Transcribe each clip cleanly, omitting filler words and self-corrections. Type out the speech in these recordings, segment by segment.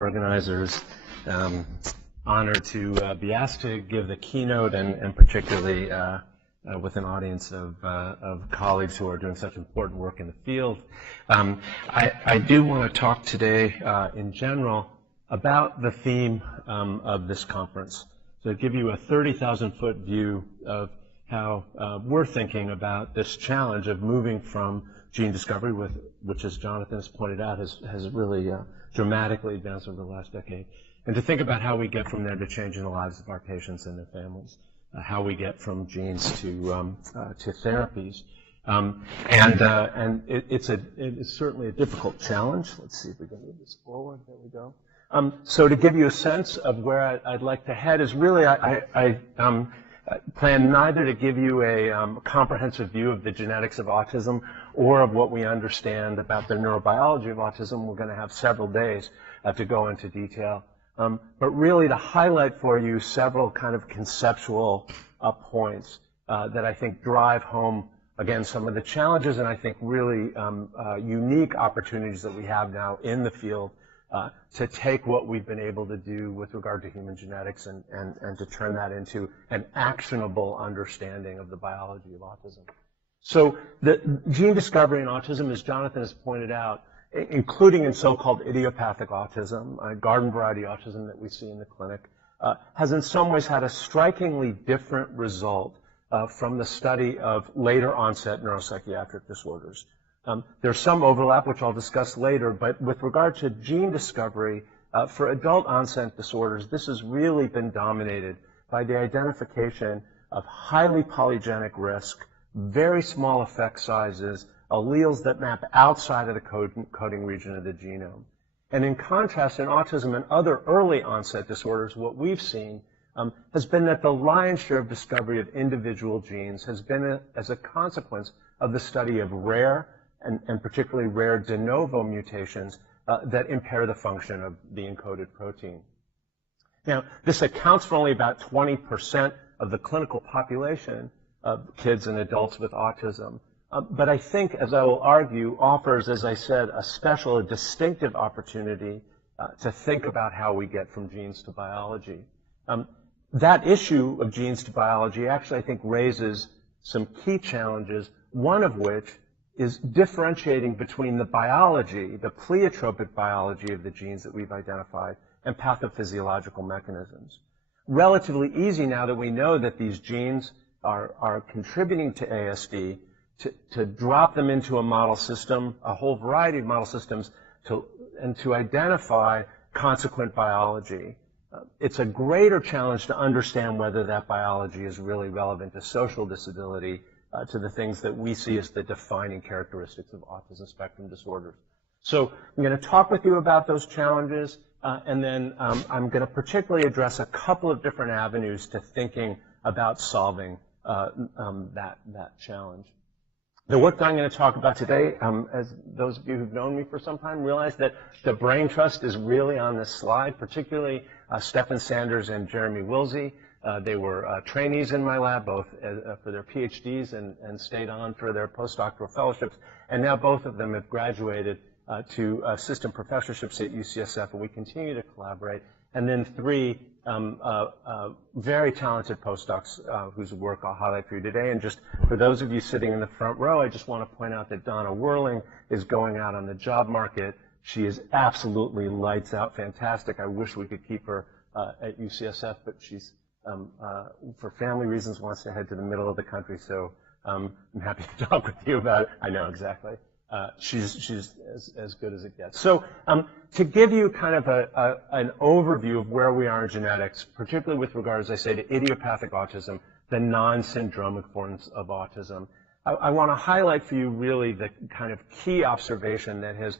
organizers. Honored to be asked to give the keynote, and particularly with an audience of colleagues who are doing such important work in the field. I do want to talk today in general about the theme of this conference. So give you a 30,000-foot view of how we're thinking about this challenge of moving from gene discovery, which, as Jonathan has pointed out, has really dramatically advanced over the last decade, and to think about how we get from there to changing the lives of our patients and their families, how we get from genes to therapies. It's certainly a difficult challenge. Let's see if we can move this forward. There we go. So to give you a sense of where I'd like to head is really I plan neither to give you a comprehensive view of the genetics of autism or of what we understand about the neurobiology of autism. We're going to have several days to go into detail. But really to highlight for you several kind of conceptual points that I think drive home, again, some of the challenges and I think really unique opportunities that we have now in the field to take what we've been able to do with regard to human genetics and to turn that into an actionable understanding of the biology of autism. So the gene discovery in autism, as Jonathan has pointed out, including in so-called idiopathic autism, garden variety autism that we see in the clinic, has in some ways had a strikingly different result from the study of later onset neuropsychiatric disorders. There's some overlap, which I'll discuss later, but with regard to gene discovery, for adult onset disorders, this has really been dominated by the identification of highly polygenic risk, very small effect sizes, alleles that map outside of the coding region of the genome. And in contrast, in autism and other early onset disorders, what we've seen has been that the lion's share of discovery of individual genes has been as a consequence of the study of rare and particularly rare de novo mutations that impair the function of the encoded protein. Now, this accounts for only about 20% of the clinical population of kids and adults with autism. But I think, as I will argue, offers, as I said, a distinctive opportunity to think about how we get from genes to biology. That issue of genes to biology actually, I think, raises some key challenges, one of which is differentiating between the biology, the pleiotropic biology of the genes that we've identified, and pathophysiological mechanisms. Relatively easy now that we know that these genes are contributing to ASD, to drop them into a model system, a whole variety of model systems, and to identify consequent biology. It's a greater challenge to understand whether that biology is really relevant to social disability, to the things that we see as the defining characteristics of autism spectrum disorders. So I'm going to talk with you about those challenges, and then I'm going to particularly address a couple of different avenues to thinking about solving that challenge. The work that I'm going to talk about today, as those of you who've known me for some time realize that the brain trust is really on this slide, particularly Stephen Sanders and Jeremy Wilsey. They were trainees in my lab, both for their PhDs and stayed on for their postdoctoral fellowships. And now both of them have graduated to assistant professorships at UCSF, and we continue to collaborate. And then three very talented postdocs whose work I'll highlight for you today. And just for those of you sitting in the front row, I just want to point out that Donna Whirling is going out on the job market. She is absolutely lights out fantastic. I wish we could keep her at UCSF, but she's for family reasons, wants to head to the middle of the country, so I'm happy to talk with you about it. I know, exactly. She's as good as it gets. So to give you kind of an overview of where we are in genetics, particularly with regard, as I say, to idiopathic autism, the non-syndromic forms of autism, I want to highlight for you really the kind of key observation that has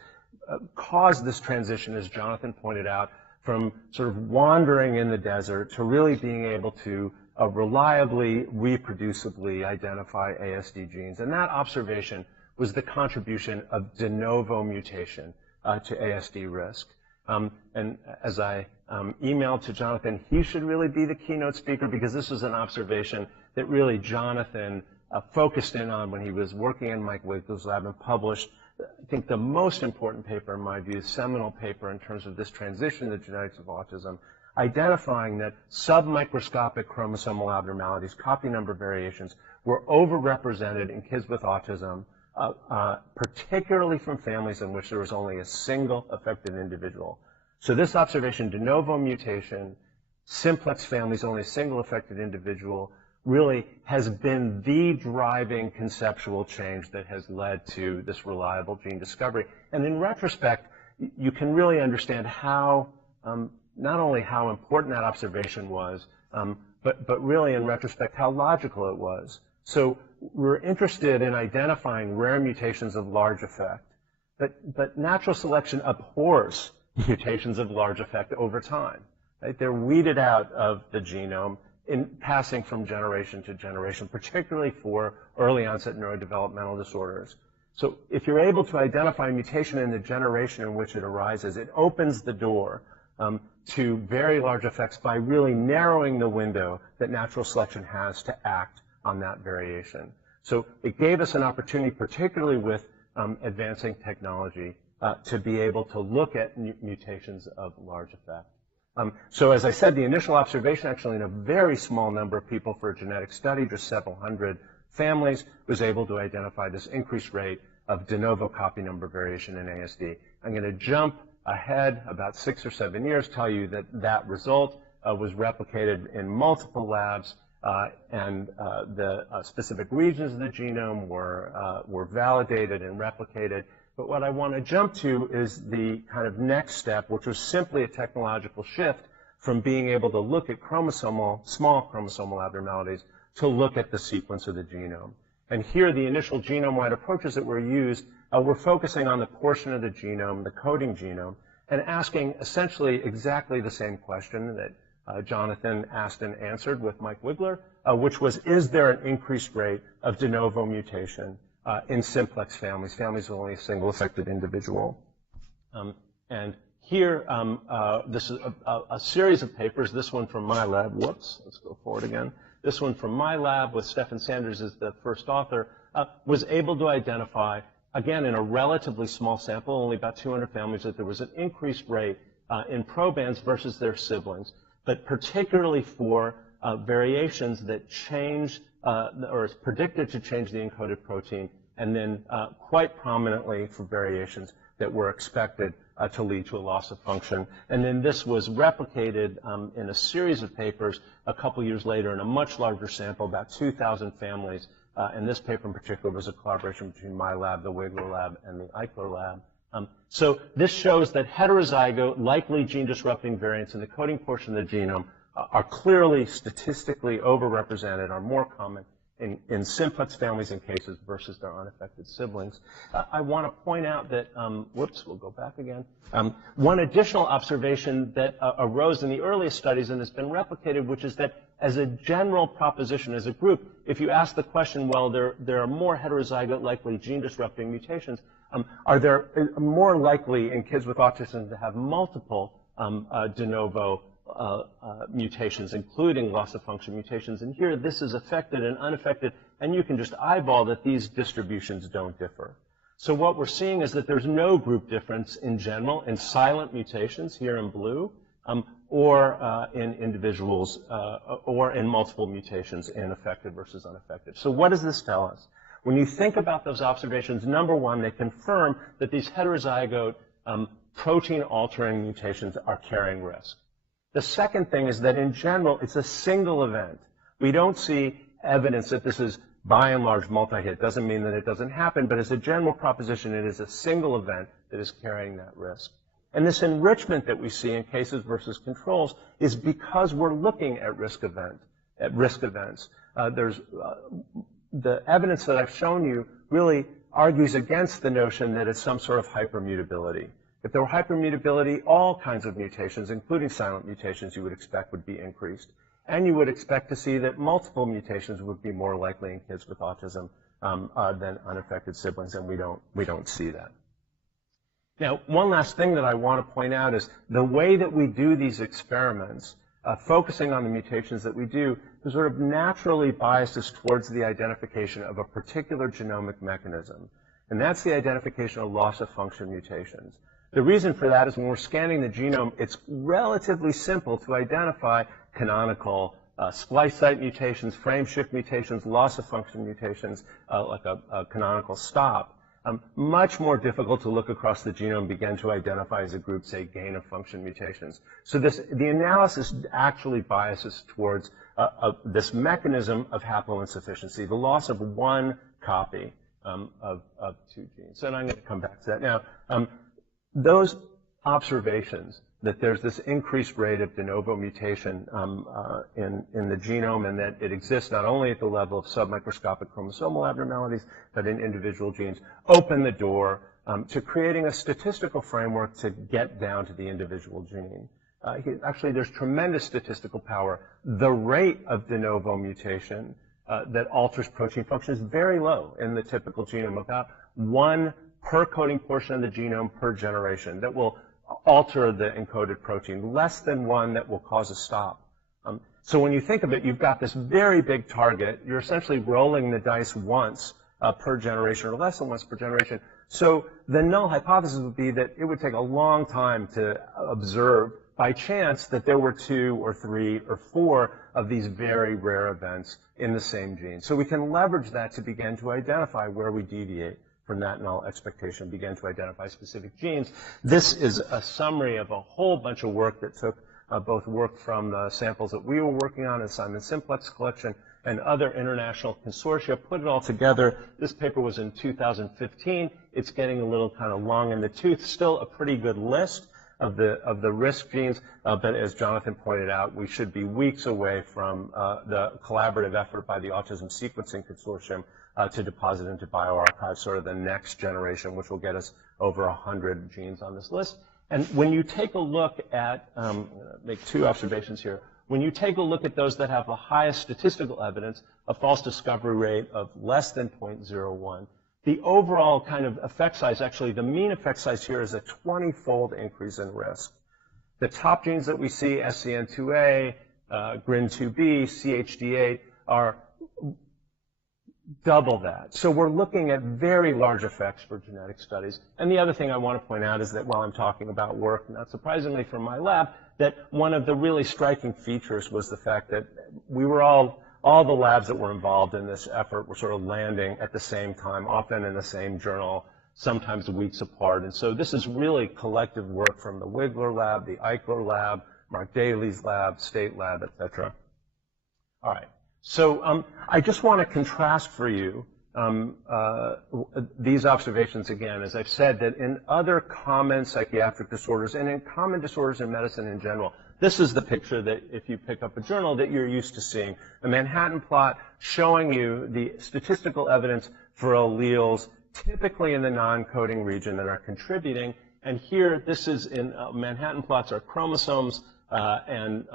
caused this transition, as Jonathan pointed out, from sort of wandering in the desert to really being able to reliably, reproducibly identify ASD genes. And that observation was the contribution of de novo mutation to ASD risk. And as I emailed to Jonathan, he should really be the keynote speaker because this was an observation that really Jonathan focused in on when he was working in Mike Wiggles' lab and published I think the most important paper, in my view, seminal paper in terms of this transition to genetics of autism, identifying that submicroscopic chromosomal abnormalities, copy number variations, were overrepresented in kids with autism, particularly from families in which there was only a single affected individual. So this observation, de novo mutation, simplex families, only a single affected individual, really has been the driving conceptual change that has led to this reliable gene discovery. And in retrospect, you can really understand how, not only how important that observation was, but really in retrospect how logical it was. So we're interested in identifying rare mutations of large effect, but natural selection abhors mutations of large effect over time. Right? They're weeded out of the genome in passing from generation to generation, particularly for early onset neurodevelopmental disorders. So if you're able to identify a mutation in the generation in which it arises, it opens the door to very large effects by really narrowing the window that natural selection has to act on that variation. So it gave us an opportunity, particularly with advancing technology, to be able to look at mutations of large effect. So as I said, the initial observation, actually in a very small number of people for a genetic study, just several hundred families, was able to identify this increased rate of de novo copy number variation in ASD. I'm going to jump ahead about 6 or 7 years, tell you that that result was replicated in multiple labs, and the specific regions of the genome were validated and replicated. But what I want to jump to is the kind of next step, which was simply a technological shift from being able to look at small chromosomal abnormalities to look at the sequence of the genome. And here, the initial genome-wide approaches that were used were focusing on the portion of the genome, the coding genome, and asking essentially exactly the same question that Jonathan asked and answered with Mike Wigler, which was, is there an increased rate of de novo mutation in simplex families with only a single affected individual? And here, this is a series of papers, this one from my lab, whoops, let's go forward again. This one from my lab with Stephen Sanders as the first author, was able to identify, again, in a relatively small sample, only about 200 families, that there was an increased rate in probands versus their siblings, but particularly for variations that change or is predicted to change the encoded protein, and then quite prominently for variations that were expected to lead to a loss of function. And then this was replicated in a series of papers a couple years later in a much larger sample, about 2,000 families. And this paper in particular was a collaboration between my lab, the Wigler lab, and the Eichler lab. So this shows that heterozygote, likely gene-disrupting variants in the coding portion of the genome are clearly statistically overrepresented, are more common in simplex families and cases versus their unaffected siblings. I want to point out that, whoops, we'll go back again. One additional observation that arose in the earliest studies and has been replicated, which is that as a general proposition, as a group, if you ask the question, well, there are more heterozygote likely gene-disrupting mutations, are there more likely in kids with autism to have multiple de novo mutations, including loss of function mutations? And here, this is affected and unaffected, and you can just eyeball that these distributions don't differ. So what we're seeing is that there's no group difference in general in silent mutations, here in blue, or in individuals, or in multiple mutations in affected versus unaffected. So what does this tell us? When you think about those observations, number one, they confirm that these heterozygote protein-altering mutations are carrying risk. The second thing is that in general, it's a single event. We don't see evidence that this is by and large multi-hit. Doesn't mean that it doesn't happen, but as a general proposition, it is a single event that is carrying that risk. And this enrichment that we see in cases versus controls is because we're looking at risk events. The evidence that I've shown you really argues against the notion that it's some sort of hypermutability. If there were hypermutability, all kinds of mutations, including silent mutations, you would expect would be increased. And you would expect to see that multiple mutations would be more likely in kids with autism than unaffected siblings, and we don't see that. Now, one last thing that I want to point out is the way that we do these experiments, focusing on the mutations that we do, sort of naturally biases towards the identification of a particular genomic mechanism. and that's the identification of loss-of-function mutations. The reason for that is when we're scanning the genome, it's relatively simple to identify canonical splice site mutations, frame shift mutations, loss-of-function mutations, like a canonical stop. Much more difficult to look across the genome and begin to identify as a group, say, gain-of-function mutations. So the analysis actually biases towards this mechanism of haploinsufficiency, the loss of one copy of two genes. And I'm going to come back to that now. Those observations that there's this increased rate of de novo mutation in the genome, and that it exists not only at the level of submicroscopic chromosomal abnormalities, but in individual genes, open the door to creating a statistical framework to get down to the individual gene. Actually, there's tremendous statistical power. The rate of de novo mutation that alters protein function is very low in the typical genome, about 1 per coding portion of the genome per generation that will alter the encoded protein, less than 1 that will cause a stop. So when you think of it, you've got this very big target. You're essentially rolling the dice once per generation, or less than once per generation. So the null hypothesis would be that it would take a long time to observe by chance that there were 2 or 3 or 4 of these very rare events in the same gene. So we can leverage that to begin to identify where we deviate from that null expectation, begin to identify specific genes. This is a summary of a whole bunch of work that took both work from the samples that we were working on in Simon Simplex collection and other international consortia, put it all together. This paper was in 2015. It's getting a little kind of long in the tooth, still a pretty good list of the risk genes, but as Jonathan pointed out, we should be weeks away from the collaborative effort by the Autism Sequencing Consortium to deposit into bioarchives, sort of the next generation, which will get us over 100 genes on this list. And when you take a look at, I'm going to make 2 observations here. When you take a look at those that have the highest statistical evidence, a false discovery rate of less than 0.01, the overall kind of effect size, actually the mean effect size here is a 20-fold increase in risk. The top genes that we see, SCN2A, GRIN2B, CHD8, are double that. So we're looking at very large effects for genetic studies. And the other thing I want to point out is that while I'm talking about work, not surprisingly from my lab, that one of the really striking features was the fact that we were all the labs that were involved in this effort were sort of landing at the same time, often in the same journal, sometimes weeks apart. And so this is really collective work from the Wigler lab, the Eichler lab, Mark Daly's lab, State lab, et cetera. All right. So I just want to contrast for you these observations again. As I've said, that in other common psychiatric disorders and in common disorders in medicine in general, this is the picture that if you pick up a journal that you're used to seeing. A Manhattan plot showing you the statistical evidence for alleles typically in the non-coding region that are contributing. And here, this is in Manhattan plots are chromosomes and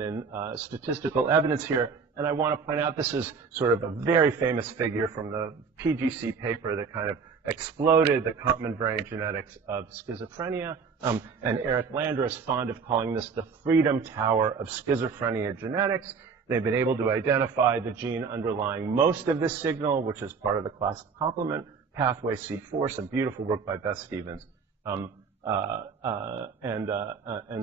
then statistical evidence here. And I want to point out this is sort of a very famous figure from the PGC paper that kind of exploded the common variant genetics of schizophrenia. And Eric Lander is fond of calling this the Freedom Tower of schizophrenia genetics. They've been able to identify the gene underlying most of this signal, which is part of the classical complement pathway C4, some beautiful work by Beth Stevens. And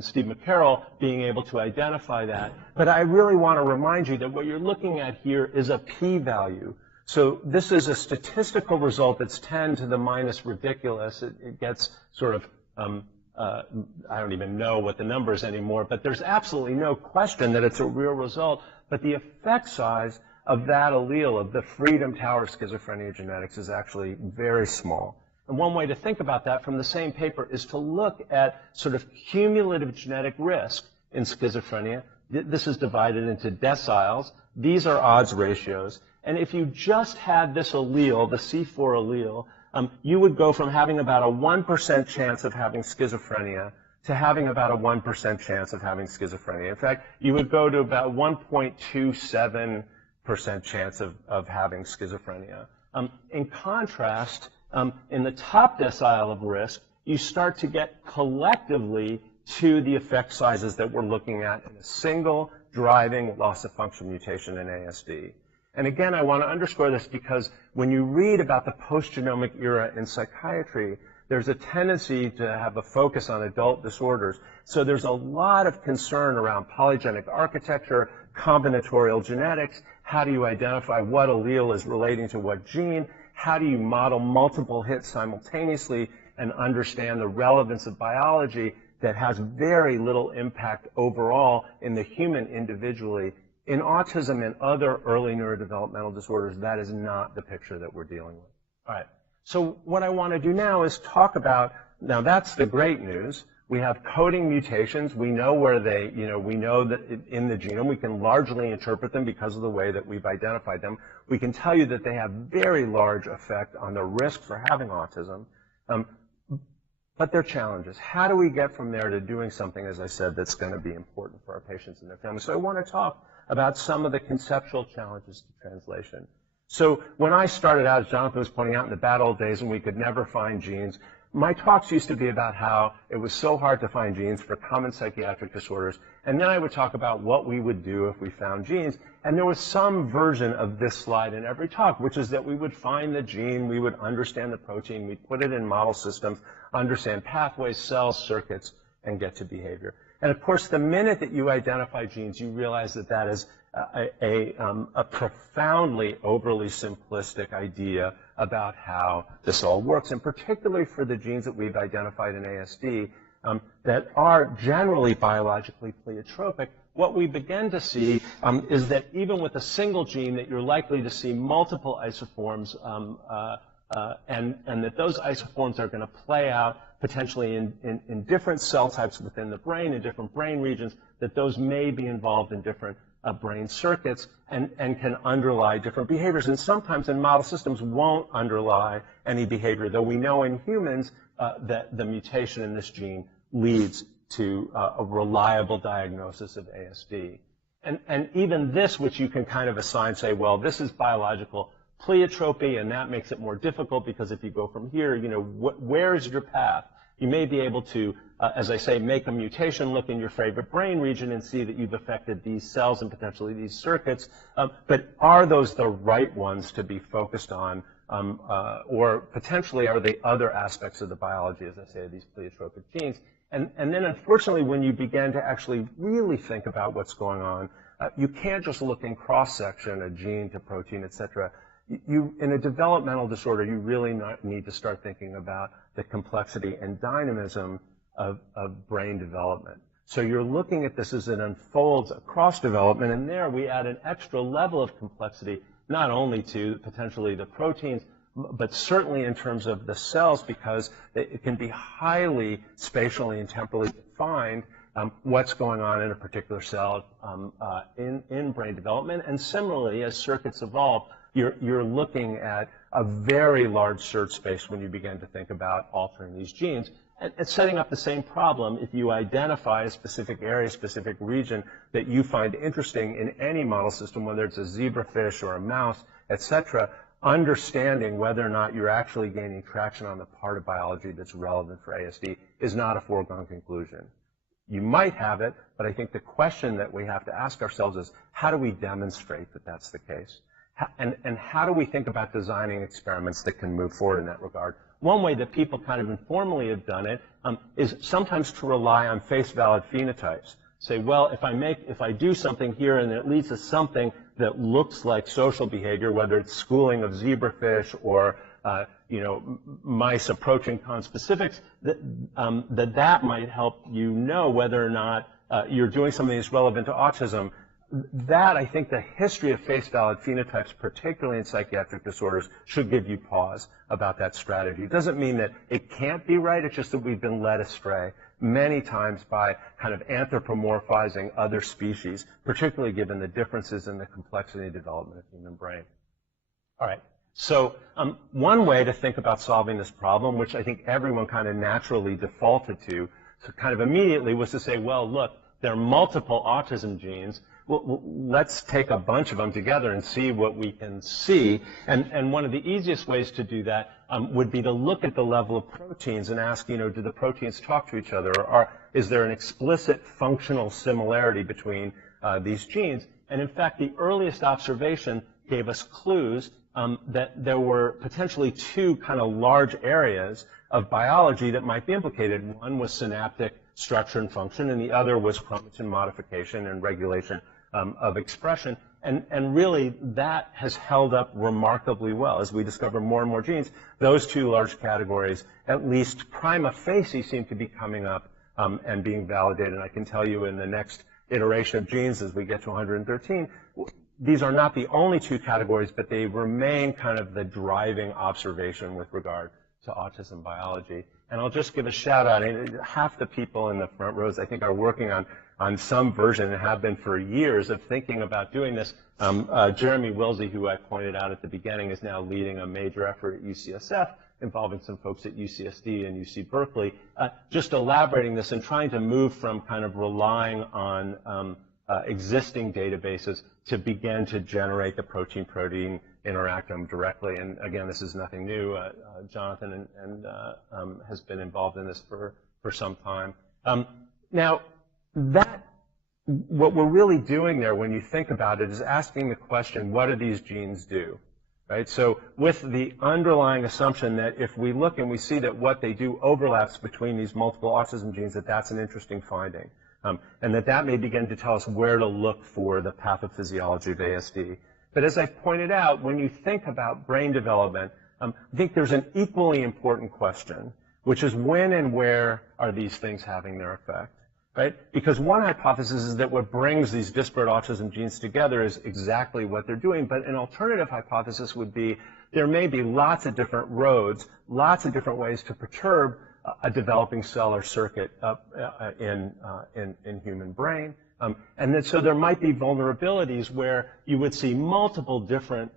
Steve McCarroll being able to identify that. But I really want to remind you that what you're looking at here is a p-value. So this is a statistical result that's 10 to the minus ridiculous. It gets sort of, I don't even know what the number is anymore, but there's absolutely no question that it's a real result. But the effect size of that allele, of the Freedom Tower of schizophrenia genetics, is actually very small. And one way to think about that from the same paper is to look at sort of cumulative genetic risk in schizophrenia. This is divided into deciles. These are odds ratios. And if you just had this allele, the C4 allele, you would go from having about a 1% chance of having schizophrenia to having about a 1% chance of having schizophrenia. In fact, you would go to about 1.27% chance of having schizophrenia. In contrast, in the top decile of risk, you start to get collectively to the effect sizes that we're looking at in a single driving loss of function mutation in ASD. And again, I want to underscore this because when you read about the post-genomic era in psychiatry, there's a tendency to have a focus on adult disorders. So there's a lot of concern around polygenic architecture, combinatorial genetics. How do you identify what allele is relating to what gene? How do you model multiple hits simultaneously and understand the relevance of biology that has very little impact overall in the human individually? In autism and other early neurodevelopmental disorders, that is not the picture that we're dealing with. All right. So what I want to do now is talk about, now that's the great news. We have coding mutations. We know where they, we know that in the genome, we can largely interpret them because of the way that we've identified them. We can tell you that they have very large effect on the risk for having autism. But they're challenges. How do we get from there to doing something, as I said, that's going to be important for our patients and their families? So I want to talk about some of the conceptual challenges to translation. So when I started out, as Jonathan was pointing out, in the bad old days when we could never find genes, my talks used to be about how it was so hard to find genes for common psychiatric disorders, and then I would talk about what we would do if we found genes. And there was some version of this slide in every talk, which is that we would find the gene, we would understand the protein, we'd put it in model systems, understand pathways, cells, circuits, and get to behavior. And of course, the minute that you identify genes, you realize that that is a profoundly overly simplistic idea about how this all works, and particularly for the genes that we've identified in ASD that are generally biologically pleiotropic. What we begin to see is that even with a single gene, that you're likely to see multiple isoforms, and that those isoforms are going to play out potentially in different cell types within the brain, in different brain regions, that those may be involved in different brain circuits and can underlie different behaviors. And sometimes in model systems won't underlie any behavior, though we know in humans that the mutation in this gene leads to a reliable diagnosis of ASD. And even this, which you can kind of assign, say, well, this is biological pleiotropy, and that makes it more difficult because if you go from here, where's your path? You may be able to, as I say, make a mutation, look in your favorite brain region and see that you've affected these cells and potentially these circuits, but are those the right ones to be focused on, or potentially are they other aspects of the biology, as I say, of these pleiotropic genes? And then unfortunately, when you begin to actually really think about what's going on, you can't just look in cross-section, a gene to protein, et cetera. In a developmental disorder, you really need to start thinking about the complexity and dynamism of brain development. So you're looking at this as it unfolds across development, and there we add an extra level of complexity, not only to potentially the proteins, but certainly in terms of the cells, because it can be highly spatially and temporally defined what's going on in a particular cell in brain development. And similarly, as circuits evolve, you're looking at a very large search space when you begin to think about altering these genes. And it's setting up the same problem if you identify a specific area, specific region that you find interesting in any model system, whether it's a zebrafish or a mouse, et cetera, understanding whether or not you're actually gaining traction on the part of biology that's relevant for ASD is not a foregone conclusion. You might have it, but I think the question that we have to ask ourselves is, how do we demonstrate that that's the case? And how do we think about designing experiments that can move forward in that regard? One way that people kind of informally have done it is sometimes to rely on face valid phenotypes. Say, well, if I do something here and it leads to something that looks like social behavior, whether it's schooling of zebrafish or mice approaching conspecifics, that might help you know whether or not you're doing something that's relevant to autism. That, I think, the history of face valid phenotypes, particularly in psychiatric disorders, should give you pause about that strategy. It doesn't mean that it can't be right, it's just that we've been led astray many times by kind of anthropomorphizing other species, particularly given the differences in the complexity and development of the human brain. All right, so one way to think about solving this problem, which I think everyone kind of naturally defaulted to, so kind of immediately, was to say, well, look, there are multiple autism genes. Well, let's take a bunch of them together and see what we can see. And one of the easiest ways to do that would be to look at the level of proteins and ask, do the proteins talk to each other? Or is there an explicit functional similarity between these genes? And in fact, the earliest observation gave us clues that there were potentially two kind of large areas of biology that might be implicated. One was synaptic structure and function, and the other was chromatin modification and regulation of expression. And really, that has held up remarkably well. As we discover more and more genes, those two large categories, at least prima facie, seem to be coming up and being validated. And I can tell you in the next iteration of genes, as we get to 113, these are not the only two categories, but they remain kind of the driving observation with regard to autism biology. And I'll just give a shout out. Half the people in the front rows, I think, are working on some version and have been for years of thinking about doing this. Jeremy Wilsey, who I pointed out at the beginning, is now leading a major effort at UCSF involving some folks at UCSD and UC Berkeley, just elaborating this and trying to move from kind of relying on existing databases to begin to generate the protein-protein interactome directly. And again, this is nothing new. Jonathan has been involved in this for some time. Now, what we're really doing there, when you think about it, is asking the question, what do these genes do? Right? So with the underlying assumption that if we look and we see that what they do overlaps between these multiple autism genes, that's an interesting finding. And that may begin to tell us where to look for the pathophysiology of ASD. But as I pointed out, when you think about brain development, I think there's an equally important question, which is when and where are these things having their effect? Right? Because one hypothesis is that what brings these disparate autism genes together is exactly what they're doing, but an alternative hypothesis would be there may be lots of different roads, lots of different ways to perturb a developing cell or circuit in human brain. And then, so there might be vulnerabilities where you would see multiple different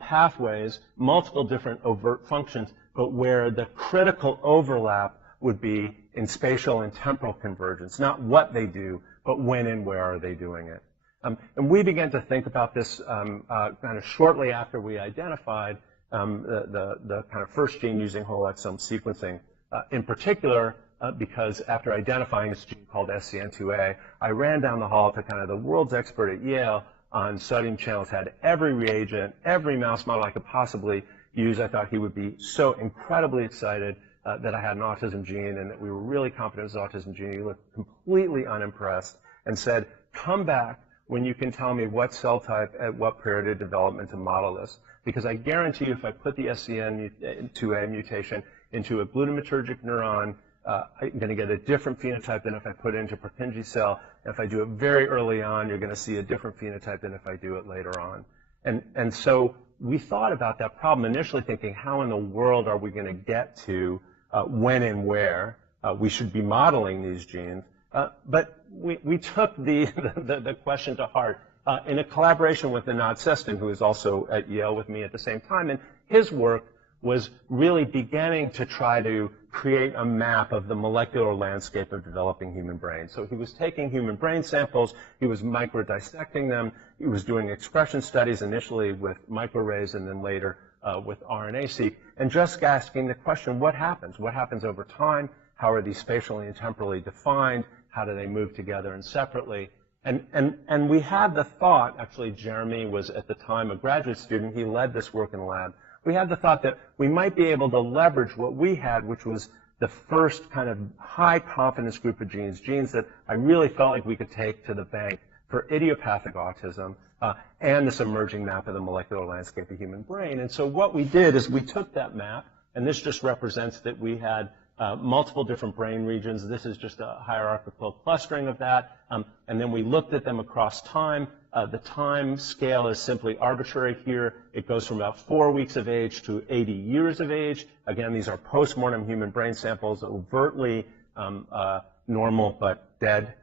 pathways, multiple different overt functions, but where the critical overlap would be in spatial and temporal convergence, not what they do, but when and where are they doing it. And we began to think about this kind of shortly after we identified the kind of first gene using whole exome sequencing. In particular, because after identifying this gene called SCN2A, I ran down the hall to kind of the world's expert at Yale on sodium channels, had every reagent, every mouse model I could possibly use. I thought he would be so incredibly excited that I had an autism gene and that we were really confident it was an autism gene. He looked completely unimpressed and said, come back when you can tell me what cell type at what period of development to model this. Because I guarantee you if I put the SCN2A mutation into a glutamatergic neuron, I'm going to get a different phenotype than if I put it into Purkinje cell. And if I do it very early on, you're going to see a different phenotype than if I do it later on. And so we thought about that problem initially thinking, how in the world are we going to get to when and where we should be modeling these genes? But we took the question to heart in a collaboration with Anand Seston, who is also at Yale with me at the same time. And his work was really beginning to try to create a map of the molecular landscape of developing human brains. So he was taking human brain samples, he was microdissecting them, he was doing expression studies initially with microarrays and then later with RNA-seq, and just asking the question, what happens? What happens over time? How are these spatially and temporally defined? How do they move together and separately? And we had the thought, actually Jeremy was at the time a graduate student, he led this work in the lab. We had the thought that we might be able to leverage what we had, which was the first kind of high confidence group of genes that I really felt like we could take to the bank for idiopathic autism and this emerging map of the molecular landscape of human brain. And so what we did is we took that map, and this just represents that we had multiple different brain regions. This is just a hierarchical clustering of that. And then we looked at them across time. The time scale is simply arbitrary here. It goes from about 4 weeks of age to 80 years of age. Again, these are post-mortem human brain samples, overtly normal but dead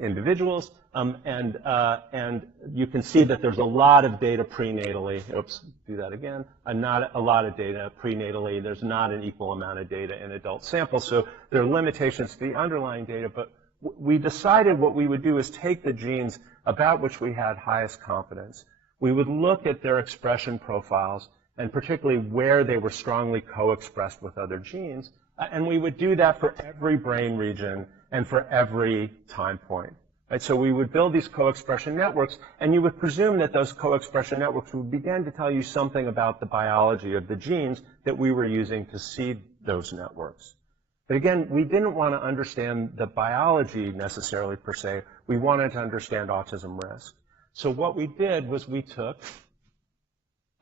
individuals. And you can see that there's a lot of data prenatally. Oops, do that again. Not a lot of data prenatally. There's not an equal amount of data in adult samples. So there are limitations to the underlying data. But we decided what we would do is take the genes about which we had highest confidence. We would look at their expression profiles, and particularly where they were strongly co-expressed with other genes. And we would do that for every brain region and for every time point. Right? So we would build these co-expression networks, and you would presume that those co-expression networks would begin to tell you something about the biology of the genes that we were using to seed those networks. But again, we didn't want to understand the biology necessarily per se. We wanted to understand autism risk. So what we did was we took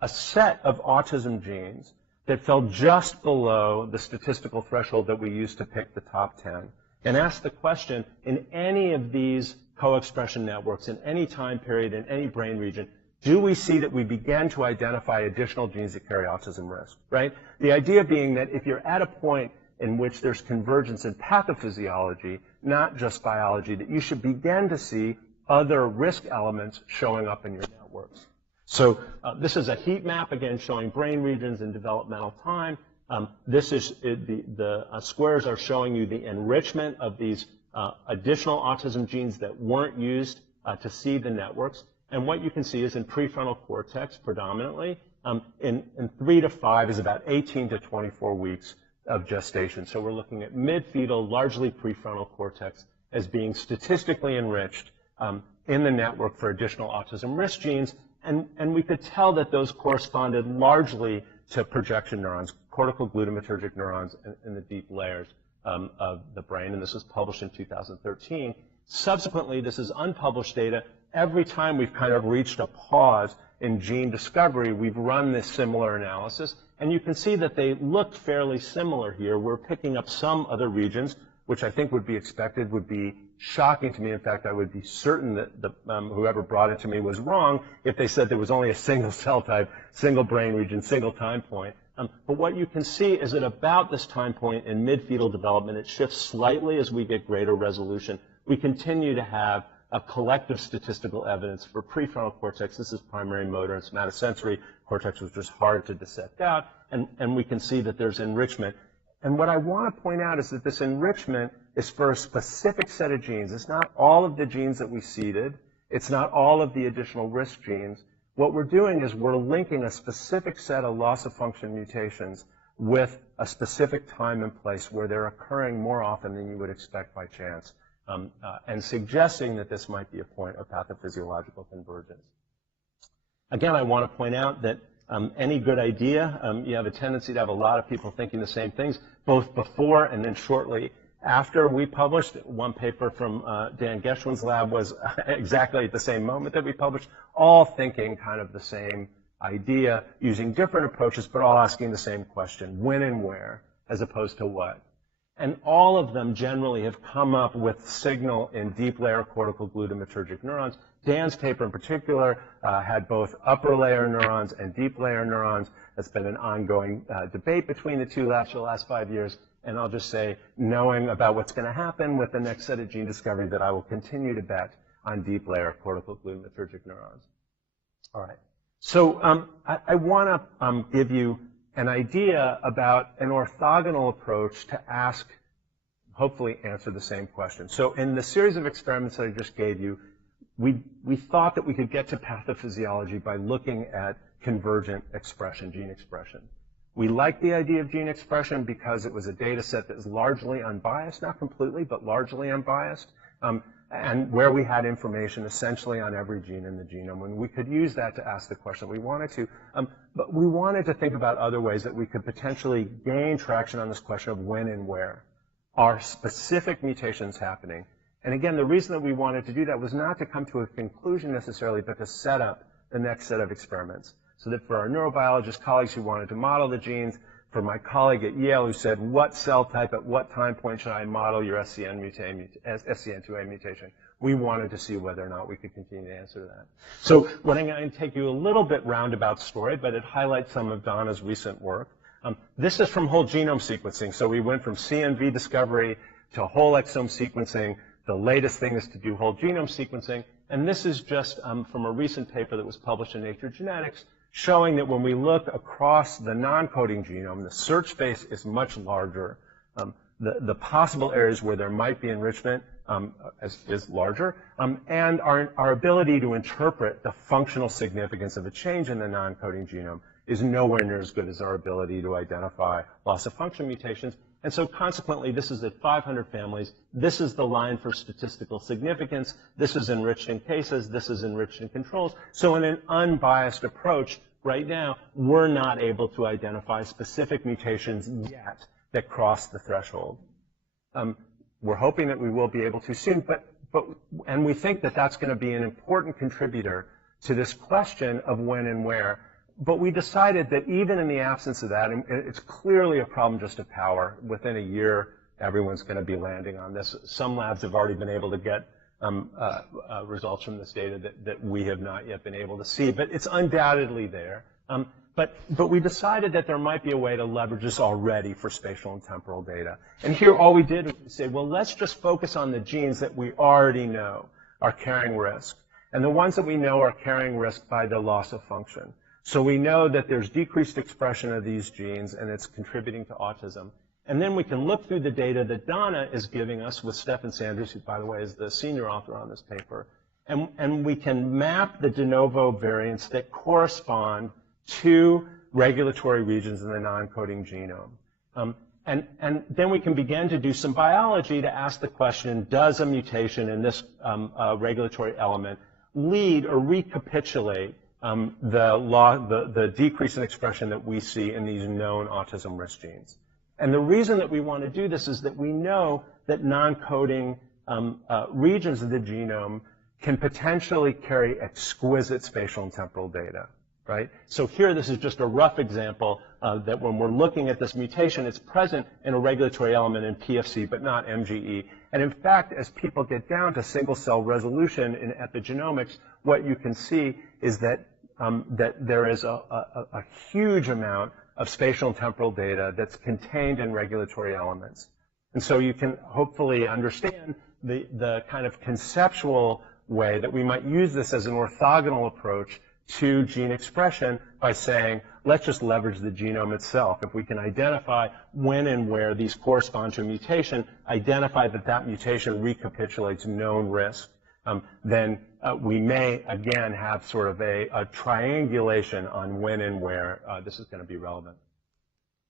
a set of autism genes that fell just below the statistical threshold that we used to pick the top 10, and asked the question, in any of these co-expression networks, in any time period, in any brain region, do we see that we began to identify additional genes that carry autism risk, right? The idea being that if you're at a point in which there's convergence in pathophysiology, not just biology, that you should begin to see other risk elements showing up in your networks. So this is a heat map, again, showing brain regions in developmental time. This is the squares are showing you the enrichment of these additional autism genes that weren't used to seed the networks. And what you can see is in prefrontal cortex predominantly, in 3 to 5 is about 18 to 24 weeks of gestation. So we're looking at mid-fetal, largely prefrontal cortex as being statistically enriched in the network for additional autism risk genes. And we could tell that those corresponded largely to projection neurons, cortical glutamatergic neurons in the deep layers of the brain. And this was published in 2013. Subsequently, this is unpublished data. Every time we've kind of reached a pause in gene discovery, we've run this similar analysis. And you can see that they looked fairly similar here. We're picking up some other regions, which I think would be expected, would be shocking to me. In fact, I would be certain that whoever brought it to me was wrong if they said there was only a single cell type, single brain region, single time point. But what you can see is that about this time point in mid-fetal development, it shifts slightly as we get greater resolution. We continue to have a collective statistical evidence for prefrontal cortex. This is primary motor and somatosensory cortex, which is hard to dissect out. And we can see that there's enrichment. And what I want to point out is that this enrichment is for a specific set of genes. It's not all of the genes that we seeded. It's not all of the additional risk genes. What we're doing is we're linking a specific set of loss-of-function mutations with a specific time and place where they're occurring more often than you would expect by chance, and suggesting that this might be a point of pathophysiological convergence. Again, I want to point out that any good idea, you have a tendency to have a lot of people thinking the same things, both before and then shortly after we published. One paper from Dan Geschwin's lab was exactly at the same moment that we published, all thinking kind of the same idea, using different approaches, but all asking the same question, when and where, as opposed to what. And all of them generally have come up with signal in deep layer cortical glutamatergic neurons. Dan's paper in particular had both upper layer neurons and deep layer neurons. That's been an ongoing debate between the two labs for the last 5 years. And I'll just say, knowing about what's going to happen with the next set of gene discovery, that I will continue to bet on deep layer cortical glutamatergic neurons. All right. So I want to give you an idea about an orthogonal approach to ask, hopefully answer the same question. So in the series of experiments that I just gave you, we thought that we could get to pathophysiology by looking at convergent expression, gene expression. We liked the idea of gene expression because it was a data set that was largely unbiased, not completely, but largely unbiased, and where we had information essentially on every gene in the genome, and we could use that to ask the question we wanted to. But we wanted to think about other ways that we could potentially gain traction on this question of when and where. Are specific mutations happening? And again, the reason that we wanted to do that was not to come to a conclusion necessarily, but to set up the next set of experiments. So that for our neurobiologist colleagues who wanted to model the genes, for my colleague at Yale who said, what cell type at what time point should I model your SCN2A mutation? We wanted to see whether or not we could continue to answer that. So what I'm going to take you a little bit roundabout story, but it highlights some of Donna's recent work. This is from whole genome sequencing. So we went from CNV discovery to whole exome sequencing. The latest thing is to do whole genome sequencing. And this is just from a recent paper that was published in Nature Genetics, showing that when we look across the non-coding genome, the search space is much larger. The possible areas where there might be enrichment is larger. And our ability to interpret the functional significance of a change in the non-coding genome is nowhere near as good as our ability to identify loss-of-function mutations. And so consequently, this is at 500 families. This is the line for statistical significance. This is enriched in cases. This is enriched in controls. So in an unbiased approach, right now, we're not able to identify specific mutations yet that cross the threshold. We're hoping that we will be able to soon, and we think that that's going to be an important contributor to this question of when and where. But we decided that even in the absence of that, and it's clearly a problem just of power. Within a year, everyone's going to be landing on this. Some labs have already been able to get results from this data that we have not yet been able to see, but it's undoubtedly there. But we decided that there might be a way to leverage this already for spatial and temporal data. And here all we did was say, well, let's just focus on the genes that we already know are carrying risk, and the ones that we know are carrying risk by the loss of function. So we know that there's decreased expression of these genes, and it's contributing to autism. And then we can look through the data that Donna is giving us with Stefan Sanders, who, by the way, is the senior author on this paper. And we can map the de novo variants that correspond to regulatory regions in the non-coding genome. And then we can begin to do some biology to ask the question, does a mutation in this regulatory element lead or recapitulate the decrease in expression that we see in these known autism risk genes. And the reason that we want to do this is that we know that non-coding regions of the genome can potentially carry exquisite spatial and temporal data, right? So here, this is just a rough example that when we're looking at this mutation, it's present in a regulatory element in PFC, but not MGE. And in fact, as people get down to single-cell resolution in epigenomics, what you can see is that there is a huge amount of spatial and temporal data that's contained in regulatory elements. And so you can hopefully understand the kind of conceptual way that we might use this as an orthogonal approach to gene expression by saying, let's just leverage the genome itself. If we can identify when and where these correspond to a mutation, identify that that mutation recapitulates known risk, then we may, again, have sort of a triangulation on when and where this is going to be relevant.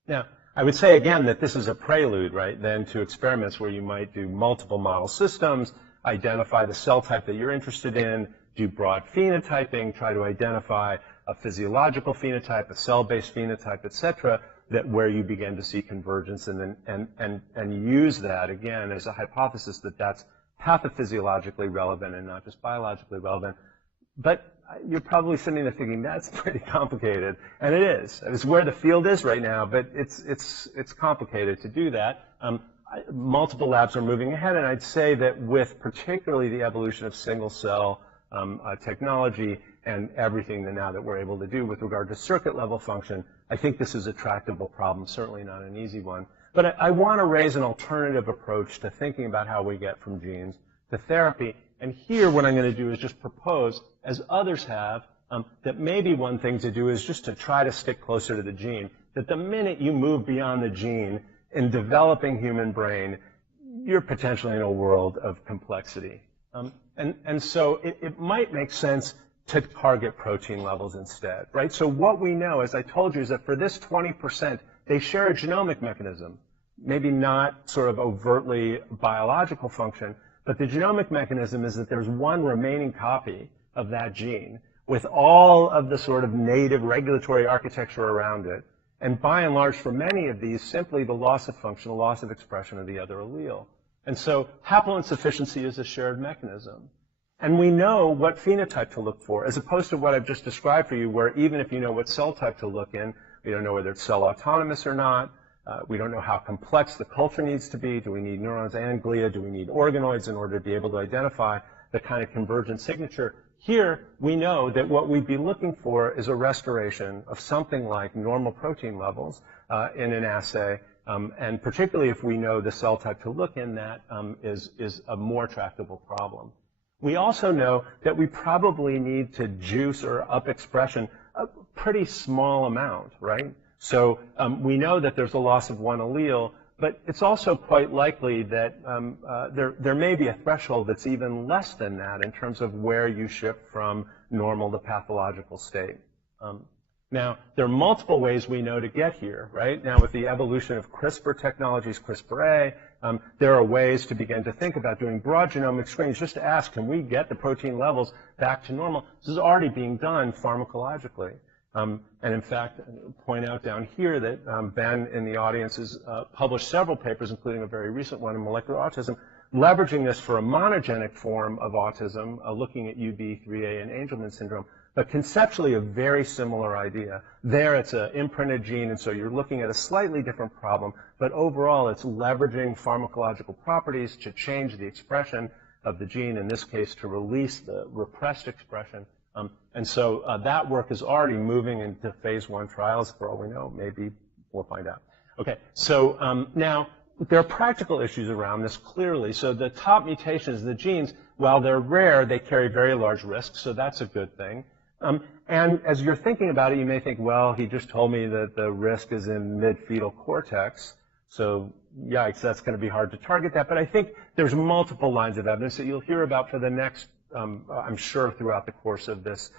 Now, I would say, again, that this is a prelude, right, then to experiments where you might do multiple model systems, identify the cell type that you're interested in, do broad phenotyping, try to identify a physiological phenotype, a cell-based phenotype, et cetera, that where you begin to see convergence, and use that, again, as a hypothesis that that's pathophysiologically relevant and not just biologically relevant. But you're probably sitting there thinking, that's pretty complicated. And it is. It's where the field is right now, but it's complicated to do that. Multiple labs are moving ahead, and I'd say that with particularly the evolution of single-cell technology and everything that now that we're able to do with regard to circuit-level function, I think this is a tractable problem, certainly not an easy one. But I want to raise an alternative approach to thinking about how we get from genes to therapy. And here what I'm going to do is just propose, as others have, that maybe one thing to do is just to try to stick closer to the gene, that the minute you move beyond the gene in developing human brain, you're potentially in a world of complexity. And so it might make sense to target protein levels instead, right? So what we know, as I told you, is that for this 20%, they share a genomic mechanism, maybe not sort of overtly biological function, but the genomic mechanism is that there's one remaining copy of that gene with all of the sort of native regulatory architecture around it. And by and large, for many of these, simply the loss of function, the loss of expression of the other allele. And so haploinsufficiency is a shared mechanism. And we know what phenotype to look for, as opposed to what I've just described for you, where even if you know what cell type to look in, we don't know whether it's cell autonomous or not. We don't know how complex the culture needs to be. Do we need neurons and glia? Do we need organoids in order to be able to identify the kind of convergent signature? Here, we know that what we'd be looking for is a restoration of something like normal protein levels in an assay, and particularly if we know the cell type to look in, that is a more tractable problem. We also know that we probably need to juice or up expression a pretty small amount, right? So we know that there's a loss of one allele, but it's also quite likely that there may be a threshold that's even less than that in terms of where you shift from normal to pathological state. Now, there are multiple ways we know to get here, right? Now, with the evolution of CRISPR technologies, CRISPR-A, there are ways to begin to think about doing broad genomic screens just to ask, can we get the protein levels back to normal? This is already being done pharmacologically. And in fact, point out down here that Ben in the audience has published several papers, including a very recent one in molecular autism, leveraging this for a monogenic form of autism, looking at UB3A and Angelman syndrome. But conceptually, a very similar idea. There, it's an imprinted gene, and so you're looking at a slightly different problem. But overall, it's leveraging pharmacological properties to change the expression of the gene, in this case, to release the repressed expression. And so that work is already moving into phase 1 trials, for all we know. Maybe we'll find out. Okay, so now there are practical issues around this, clearly. So the top mutations, the genes, while they're rare, they carry very large risks, so that's a good thing. And as you're thinking about it, you may think, well, he just told me that the risk is in mid-fetal cortex, so yikes, that's going to be hard to target that. But I think there's multiple lines of evidence that you'll hear about for the next, I'm sure, throughout the course of this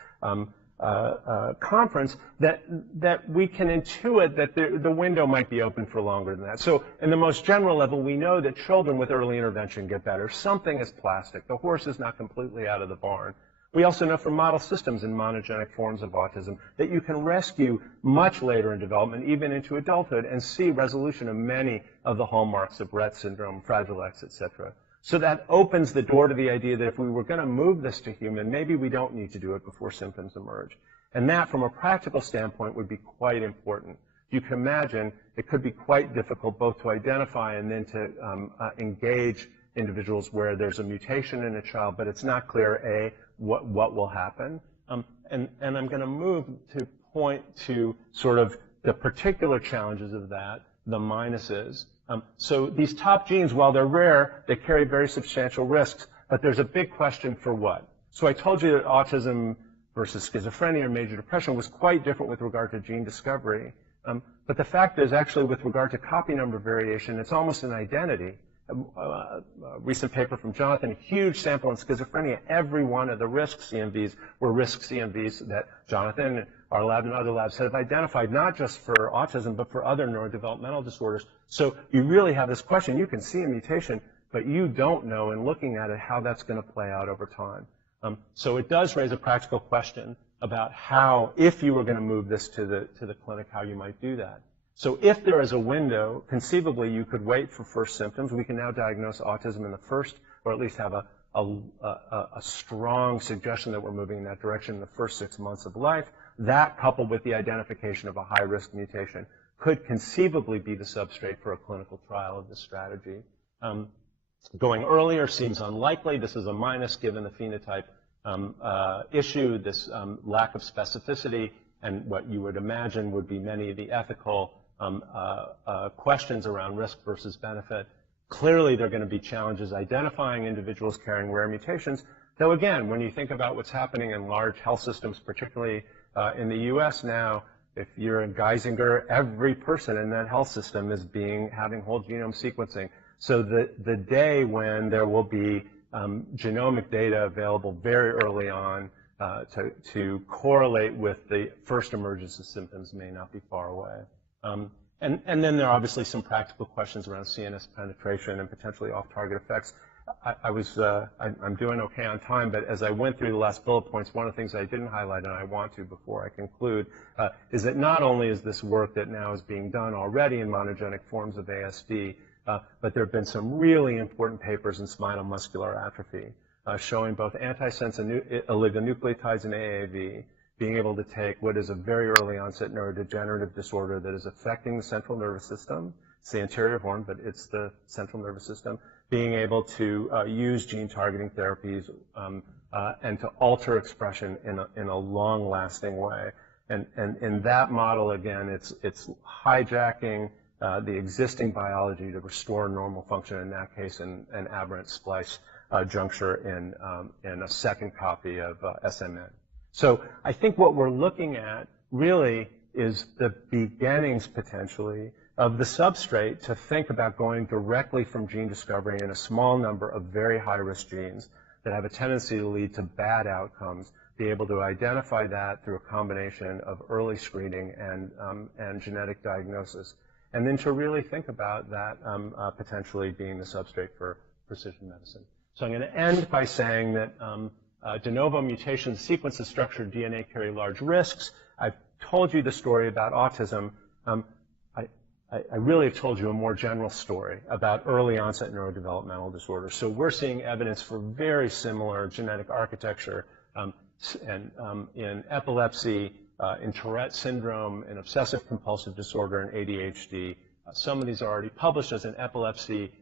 conference, that we can intuit that the window might be open for longer than that. So in the most general level, we know that children with early intervention get better. Something is plastic. The horse is not completely out of the barn. We also know from model systems in monogenic forms of autism that you can rescue much later in development, even into adulthood, and see resolution of many of the hallmarks of Rett syndrome, Fragile X, etc. So that opens the door to the idea that if we were going to move this to human, maybe we don't need to do it before symptoms emerge. And that, from a practical standpoint, would be quite important. You can imagine it could be quite difficult both to identify and then to engage individuals where there's a mutation in a child, but it's not clear, A, what will happen. And I'm going to move to point to sort of the particular challenges of that, the minuses. So these top genes, while they're rare, they carry very substantial risks, but there's a big question for what? So I told you that autism versus schizophrenia or major depression was quite different with regard to gene discovery. But the fact is, actually, with regard to copy number variation, it's almost an identity. A recent paper from Jonathan, a huge sample in schizophrenia. Every one of the risk CMVs were risk CMVs that Jonathan, our lab, and other labs have identified, not just for autism, but for other neurodevelopmental disorders. So you really have this question. You can see a mutation, but you don't know, in looking at it, how that's going to play out over time. So it does raise a practical question about how, if you were going to move this to the clinic, how you might do that. So if there is a window, conceivably you could wait for first symptoms. We can now diagnose autism in the first, or at least have a strong suggestion that we're moving in that direction in the first 6 months of life. That, coupled with the identification of a high-risk mutation, could conceivably be the substrate for a clinical trial of this strategy. Going earlier seems unlikely. This is a minus given the phenotype issue, this lack of specificity, and what you would imagine would be many of the ethical questions around risk versus benefit. Clearly, there are going to be challenges identifying individuals carrying rare mutations, though again, when you think about what's happening in large health systems, particularly in the US now, if you're in Geisinger, every person in that health system is having whole genome sequencing. So the day when there will be genomic data available very early on to correlate with the first emergence of symptoms may not be far away. And then there are obviously some practical questions around CNS penetration and potentially off-target effects. I'm doing okay on time, but as I went through the last bullet points, one of the things I didn't highlight, and I want to before I conclude, is that not only is this work that now is being done already in monogenic forms of ASD, but there have been some really important papers in spinal muscular atrophy showing both antisense oligonucleotides and AAV, being able to take what is a very early onset neurodegenerative disorder that is affecting the central nervous system. It's the anterior horn, but it's the central nervous system. Being able to use gene targeting therapies and to alter expression in a long-lasting way. And in that model, again, it's hijacking the existing biology to restore normal function, in that case, an aberrant splice juncture in a second copy of SMN. So I think what we're looking at really is the beginnings, potentially, of the substrate to think about going directly from gene discovery in a small number of very high-risk genes that have a tendency to lead to bad outcomes, be able to identify that through a combination of early screening and genetic diagnosis, and then to really think about that potentially being the substrate for precision medicine. So I'm going to end by saying that de novo mutations, sequence of structured DNA carry large risks. I've told you the story about autism. I really have told you a more general story about early onset neurodevelopmental disorders. So we're seeing evidence for very similar genetic architecture in epilepsy, in Tourette syndrome, in obsessive compulsive disorder, and ADHD. Some of these are already published as an epilepsy,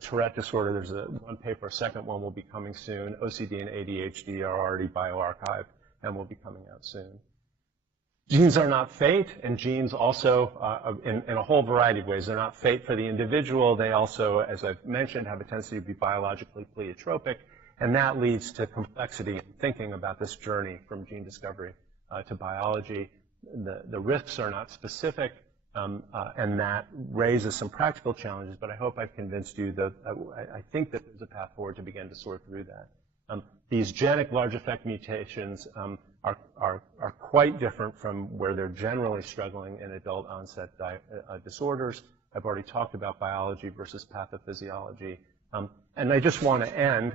Tourette disorder. There's one paper, a second one will be coming soon. OCD and ADHD are already bioarchived and will be coming out soon. Genes are not fate, and genes also, in a whole variety of ways, they're not fate for the individual. They also, as I've mentioned, have a tendency to be biologically pleiotropic, and that leads to complexity in thinking about this journey from gene discovery to biology. The risks are not specific, and that raises some practical challenges, but I hope I've convinced you that I think that there's a path forward to begin to sort through that. These genic large effect mutations are quite different from where they're generally struggling in adult onset disorders. I've already talked about biology versus pathophysiology. And I just want to end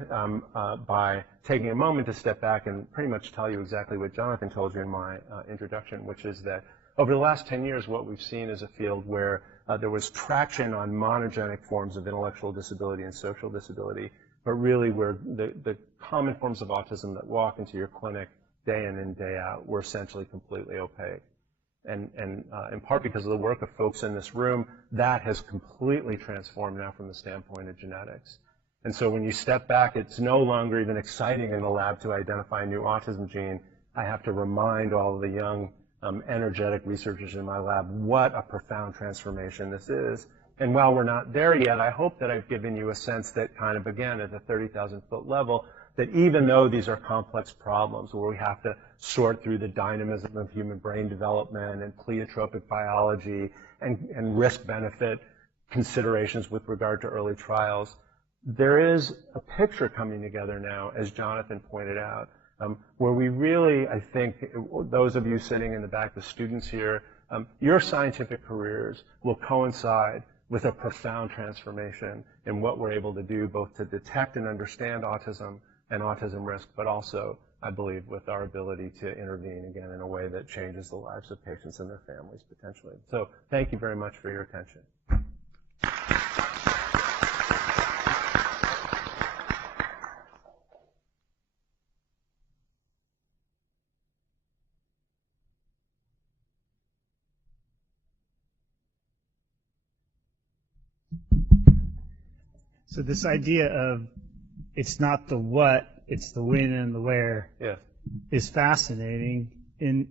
by taking a moment to step back and pretty much tell you exactly what Jonathan told you in my introduction, which is that over the last 10 years, what we've seen is a field where there was traction on monogenic forms of intellectual disability and social disability, but really where the common forms of autism that walk into your clinic day in and day out were essentially completely opaque. And in part because of the work of folks in this room, that has completely transformed now from the standpoint of genetics. And so when you step back, it's no longer even exciting in the lab to identify a new autism gene. I have to remind all of the young, energetic researchers in my lab what a profound transformation this is. And while we're not there yet, I hope that I've given you a sense that kind of, again, at the 30,000-foot level, that even though these are complex problems where we have to sort through the dynamism of human brain development and pleiotropic biology and risk-benefit considerations with regard to early trials, there is a picture coming together now, as Jonathan pointed out, where we really, I think, those of you sitting in the back, the students here, your scientific careers will coincide with a profound transformation in what we're able to do, both to detect and understand autism and autism risk, but also, I believe, with our ability to intervene again in a way that changes the lives of patients and their families potentially. So thank you very much for your attention. So this idea of it's not the what, it's the when and the where, yeah, is fascinating. And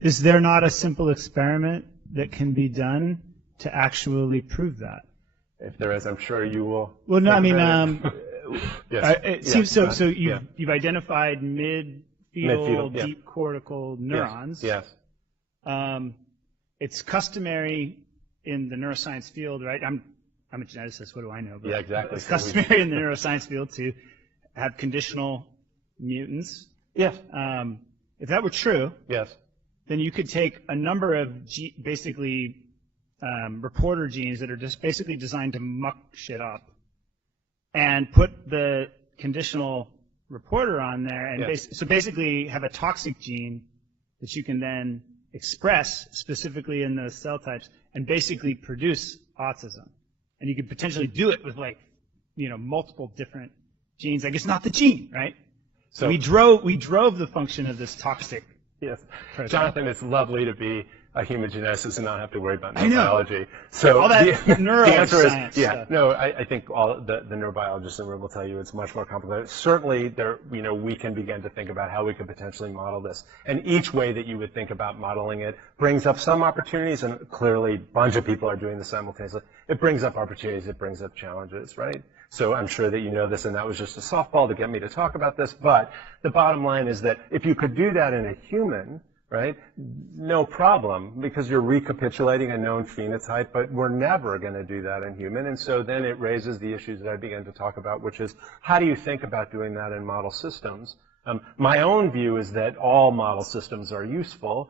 is there not a simple experiment that can be done to actually prove that? If there is, I'm sure you will. Well, no, I mean, yes. It seems so. So you've identified mid-field yeah. deep cortical neurons. Yes. It's customary in the neuroscience field, right? I'm a geneticist, what do I know? But yeah, exactly. it's customary in the neuroscience field to have conditional mutants. Yes. If that were true, yes, then you could take a number of basically reporter genes that are just basically designed to muck shit up and put the conditional reporter on there and so basically have a toxic gene that you can then express specifically in those cell types and basically produce autism. And you could potentially do it with multiple different genes. I guess not the gene, right? So we drove the function of this toxic. Yes. Protein. Jonathan, it's lovely to be a human geneticist and not have to worry about neurobiology. So all that the answer is, I think all the neurobiologists in the room will tell you it's much more complicated. Certainly, we can begin to think about how we could potentially model this. And each way that you would think about modeling it brings up some opportunities, and clearly a bunch of people are doing this simultaneously. It brings up opportunities, it brings up challenges, right? So I'm sure that you know this, and that was just a softball to get me to talk about this. But the bottom line is that if you could do that in a human, right? No problem, because you're recapitulating a known phenotype, but we're never going to do that in human. And so then it raises the issues that I began to talk about, which is how do you think about doing that in model systems? My own view is that all model systems are useful.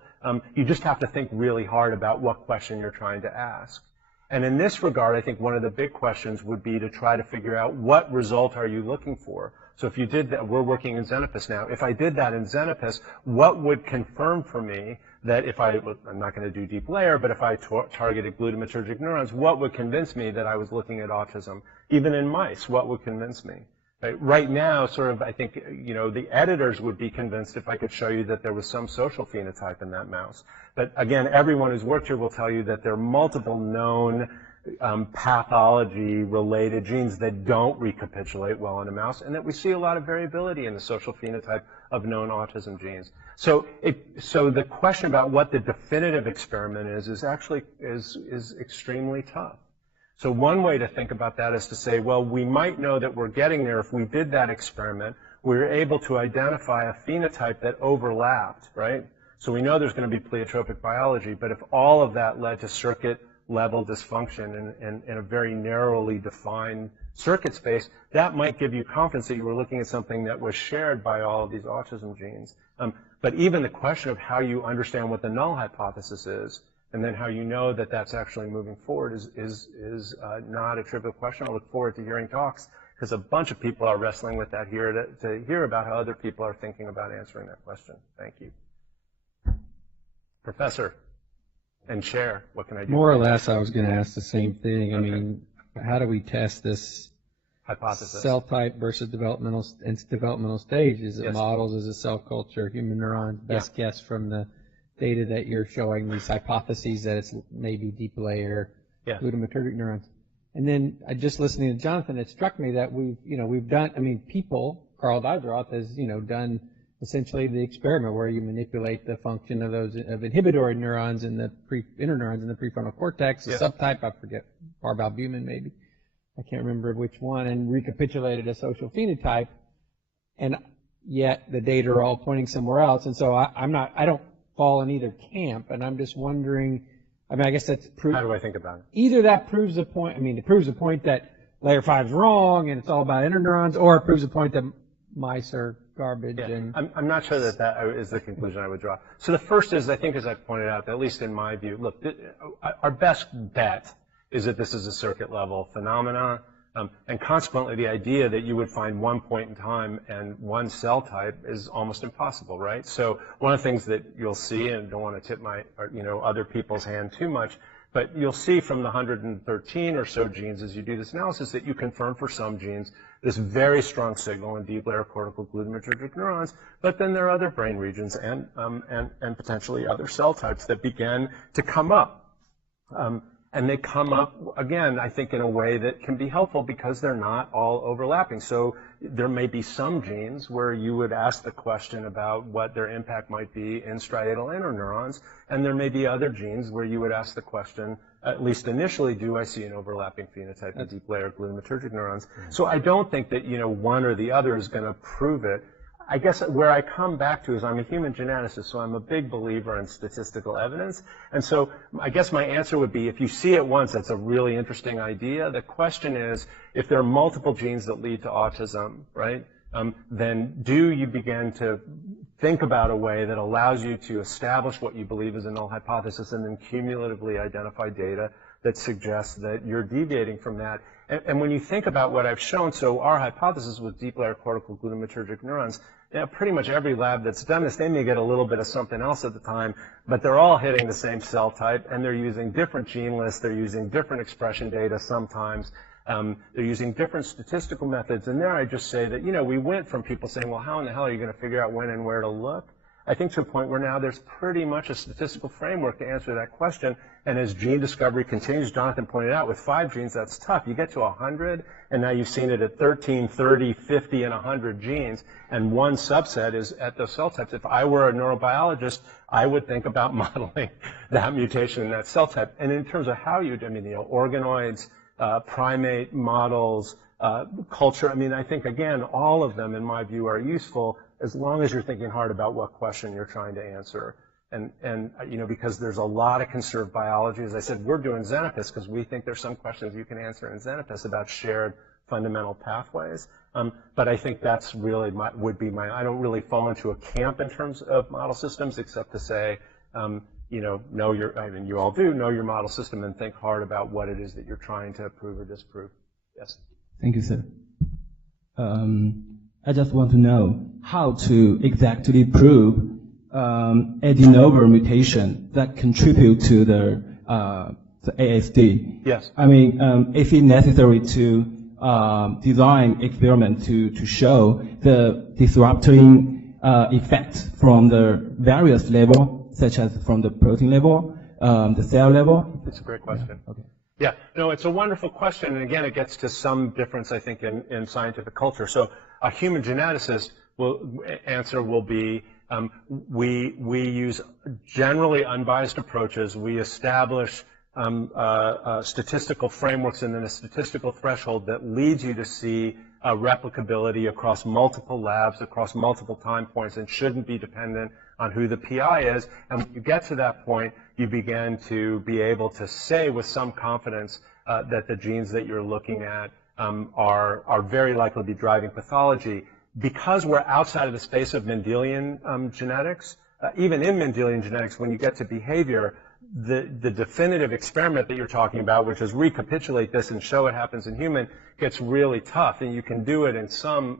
You just have to think really hard about what question you're trying to ask. And in this regard, I think one of the big questions would be to try to figure out what result are you looking for. So if you did that, we're working in Xenopus now. If I did that in Xenopus, what would confirm for me that if I'm not going to do deep layer, but if I targeted glutamatergic neurons, what would convince me that I was looking at autism? Even in mice, what would convince me? Right now, sort of, I think, the editors would be convinced if I could show you that there was some social phenotype in that mouse. But again, everyone who's worked here will tell you that there are multiple known pathology-related genes that don't recapitulate well in a mouse, and that we see a lot of variability in the social phenotype of known autism genes. So the question about what the definitive experiment is actually extremely tough. So one way to think about that is to say, well, we might know that we're getting there if we did that experiment. We were able to identify a phenotype that overlapped, right? So we know there's going to be pleiotropic biology, but if all of that led to circuit-level dysfunction in a very narrowly defined circuit space, that might give you confidence that you were looking at something that was shared by all of these autism genes. But even the question of how you understand what the null hypothesis is, and then how you know that that's actually moving forward is not a trivial question. I look forward to hearing talks, because a bunch of people are wrestling with that here to hear about how other people are thinking about answering that question. Thank you. Professor and Chair, what can I do? More or less, I was going to ask the same thing. I mean, how do we test this hypothesis? Cell type versus developmental stage? Is it Yes. models? Is it cell culture, human neurons? Best guess from the data that you're showing, these hypotheses that it's maybe deep layer glutamatergic neurons. And then just listening to Jonathan, it struck me that we've done, Carl Deiseroth has, done essentially the experiment where you manipulate the function of those inhibitory neurons in the interneurons in the prefrontal cortex, a subtype, I forget, barbalbumin maybe, I can't remember which one, and recapitulated a social phenotype, and yet the data are all pointing somewhere else. And so I don't fall in either camp, and I'm just wondering, I guess that's proof. How do I think about it? Either that proves a point, it proves a point that layer 5 is wrong and it's all about interneurons, or it proves a point that mice are garbage. Yeah. And I'm not sure that is the conclusion I would draw. So the first is, I think, as I pointed out, at least in my view, look, our best bet is that this is a circuit level phenomena. And consequently, the idea that you would find one point in time and one cell type is almost impossible, right? So one of the things that you'll see, and I don't want to tip my, other people's hand too much, but you'll see from the 113 or so genes as you do this analysis that you confirm for some genes this very strong signal in deep layer cortical glutamatergic neurons, but then there are other brain regions and potentially other cell types that begin to come up. And they come up, again, I think in a way that can be helpful because they're not all overlapping. So there may be some genes where you would ask the question about what their impact might be in striatal interneurons, and there may be other genes where you would ask the question, at least initially, do I see an overlapping phenotype in deep layer glutamatergic neurons? So I don't think that, one or the other is going to prove it. I guess where I come back to is I'm a human geneticist, so I'm a big believer in statistical evidence. And so I guess my answer would be, if you see it once, that's a really interesting idea. The question is, if there are multiple genes that lead to autism, right, then do you begin to think about a way that allows you to establish what you believe is a null hypothesis and then cumulatively identify data that suggests that you're deviating from that. And when you think about what I've shown, so our hypothesis with deep layer cortical glutamatergic neurons, pretty much every lab that's done this, they may get a little bit of something else at the time, but they're all hitting the same cell type, and they're using different gene lists, they're using different expression data sometimes, they're using different statistical methods, and there I just say that, we went from people saying, well, how in the hell are you going to figure out when and where to look? I think to a point where now there's pretty much a statistical framework to answer that question. And as gene discovery continues, Jonathan pointed out, with 5 genes, that's tough. You get to 100, and now you've seen it at 13, 30, 50, and 100 genes. And one subset is at those cell types. If I were a neurobiologist, I would think about modeling that mutation in that cell type. And in terms of how you do, organoids, primate models, culture, I think, again, all of them, in my view, are useful as long as you're thinking hard about what question you're trying to answer. And because there's a lot of conserved biology. As I said, we're doing Xenopus because we think there's some questions you can answer in Xenopus about shared fundamental pathways. But I think that's really I don't really fall into a camp in terms of model systems, except to say, you all do know your model system and think hard about what it is that you're trying to prove or disprove. Yes? Thank you, sir. I just want to know how to exactly prove a de novo mutation that contribute to the ASD. Yes. I mean, if it's necessary to design experiment to show the disrupting effect from the various level, such as from the protein level, the cell level? That's a great question. Yeah. Okay. Yeah, no, it's a wonderful question, and again, it gets to some difference, I think, in scientific culture. So a human geneticist will be, we use generally unbiased approaches. We establish statistical frameworks and then a statistical threshold that leads you to see replicability across multiple labs, across multiple time points, and shouldn't be dependent on who the PI is. And when you get to that point, you begin to be able to say with some confidence that the genes that you're looking at are very likely to be driving pathology. Because we're outside of the space of Mendelian genetics, even in Mendelian genetics, when you get to behavior, the definitive experiment that you're talking about, which is recapitulate this and show it happens in human, gets really tough. And you can do it in some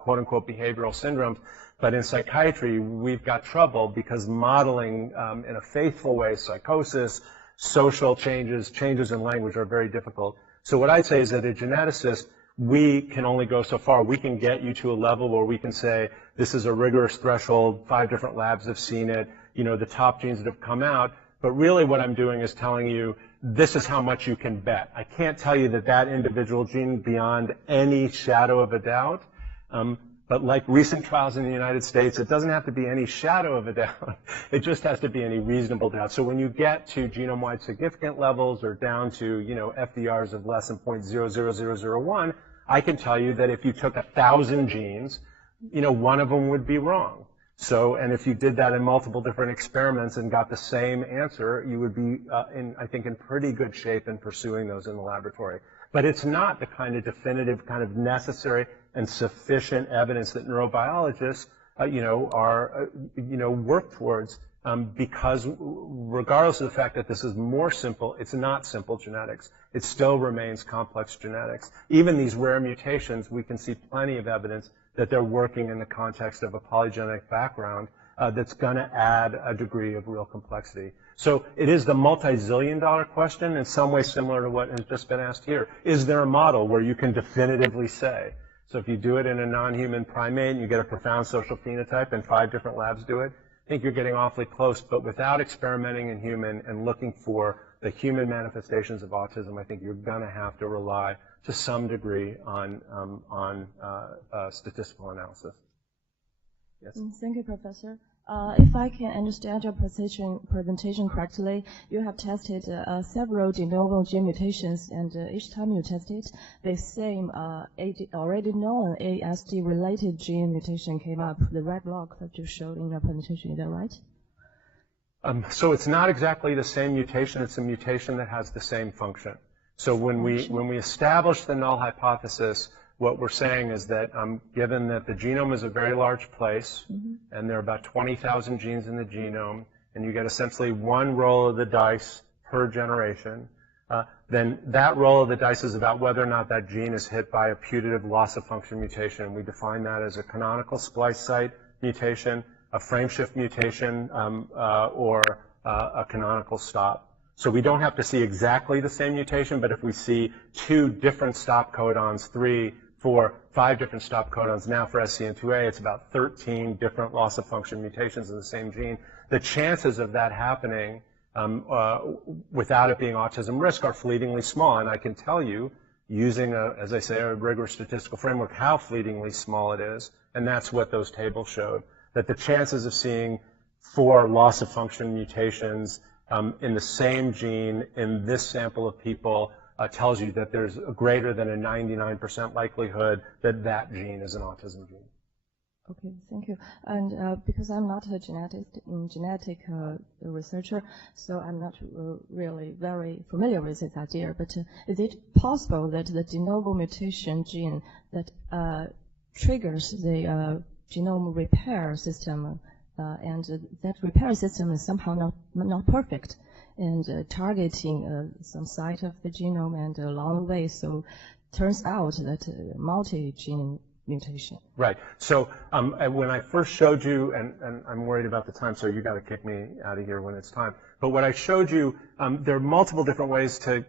quote-unquote behavioral syndromes. But in psychiatry, we've got trouble because modeling in a faithful way, psychosis, social changes in language are very difficult. So what I'd say is that a geneticist, we can only go so far. We can get you to a level where we can say, this is a rigorous threshold, 5 different labs have seen it, the top genes that have come out. But really what I'm doing is telling you, this is how much you can bet. I can't tell you that individual gene beyond any shadow of a doubt. But like recent trials in the United States, it doesn't have to be any shadow of a doubt. It just has to be any reasonable doubt. So when you get to genome-wide significant levels or down to, FDRs of less than 0.00001, I can tell you that if you took 1,000 genes, one of them would be wrong. So, and if you did that in multiple different experiments and got the same answer, you would be, I think, in pretty good shape in pursuing those in the laboratory. But it's not the kind of definitive, kind of necessary and sufficient evidence that neurobiologists, work towards, because regardless of the fact that this is more simple, it's not simple genetics. It still remains complex genetics. Even these rare mutations, we can see plenty of evidence that they're working in the context of a polygenic background that's going to add a degree of real complexity. So it is the multi-zillion-dollar question, in some way similar to what has just been asked here. Is there a model where you can definitively say? So if you do it in a non-human primate and you get a profound social phenotype and 5 different labs do it, I think you're getting awfully close. But without experimenting in human and looking for the human manifestations of autism, I think you're going to have to rely to some degree on statistical analysis. Yes. Thank you, Professor. If I can understand your presentation correctly, you have tested several de novo gene mutations, and each time you tested, the same already known ASD-related gene mutation came up, the red block that you showed in your presentation. Is that right? So it's not exactly the same mutation. It's a mutation that has the same function. So when we establish the null hypothesis, what we're saying is that given that the genome is a very large place, and there are about 20,000 genes in the genome, and you get essentially one roll of the dice per generation, then that roll of the dice is about whether or not that gene is hit by a putative loss-of-function mutation. And we define that as a canonical splice site mutation, a frameshift mutation, or a canonical stop. So we don't have to see exactly the same mutation, but if we see 2 different stop codons, 3, 4, 5 different stop codons, now for SCN2A, it's about 13 different loss-of-function mutations in the same gene. The chances of that happening without it being autism risk are fleetingly small, and I can tell you, using, as I say, a rigorous statistical framework, how fleetingly small it is, and that's what those tables showed, that the chances of seeing 4 loss-of-function mutations in the same gene in this sample of people tells you that there's a greater than a 99% likelihood that that gene is an autism gene. Okay, thank you. And because I'm not a genetic researcher, so I'm not really very familiar with this idea, but is it possible that the de novo mutation gene that triggers the genome repair system, and that repair system is somehow not perfect, and targeting some site of the genome and along the way, so turns out that multi-gene mutation. Right. So when I first showed you, and I'm worried about the time, so you got to kick me out of here when it's time. But what I showed you, there are multiple different ways to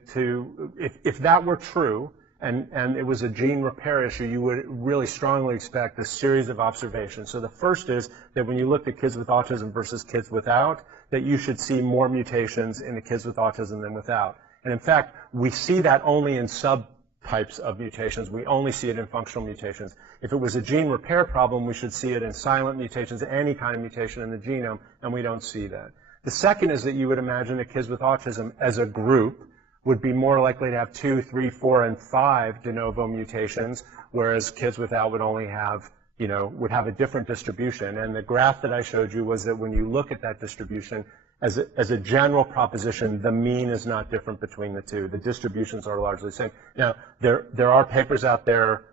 if that were true, and it was a gene repair issue, you would really strongly expect a series of observations. So the first is that when you looked at kids with autism versus kids without, that you should see more mutations in the kids with autism than without. And in fact, we see that only in subtypes of mutations. We only see it in functional mutations. If it was a gene repair problem, we should see it in silent mutations, any kind of mutation in the genome, and we don't see that. The second is that you would imagine that kids with autism as a group would be more likely to have 2, 3, 4, and 5 de novo mutations, whereas kids without would only have, would have a different distribution. And the graph that I showed you was that when you look at that distribution, as a general proposition, the mean is not different between the two. The distributions are largely the same. Now, there are papers out there,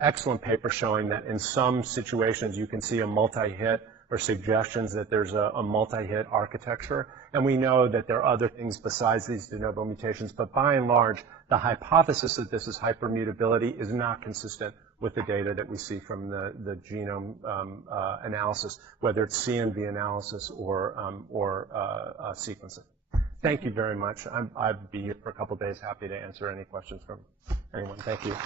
excellent papers showing that in some situations you can see a multi-hit or suggestions that there's a multi-hit architecture. And we know that there are other things besides these de novo mutations, but by and large, the hypothesis that this is hypermutability is not consistent with the data that we see from the genome analysis, whether it's CNV analysis or sequencing. Thank you very much. I'd be here for a couple days, happy to answer any questions from anyone. Thank you.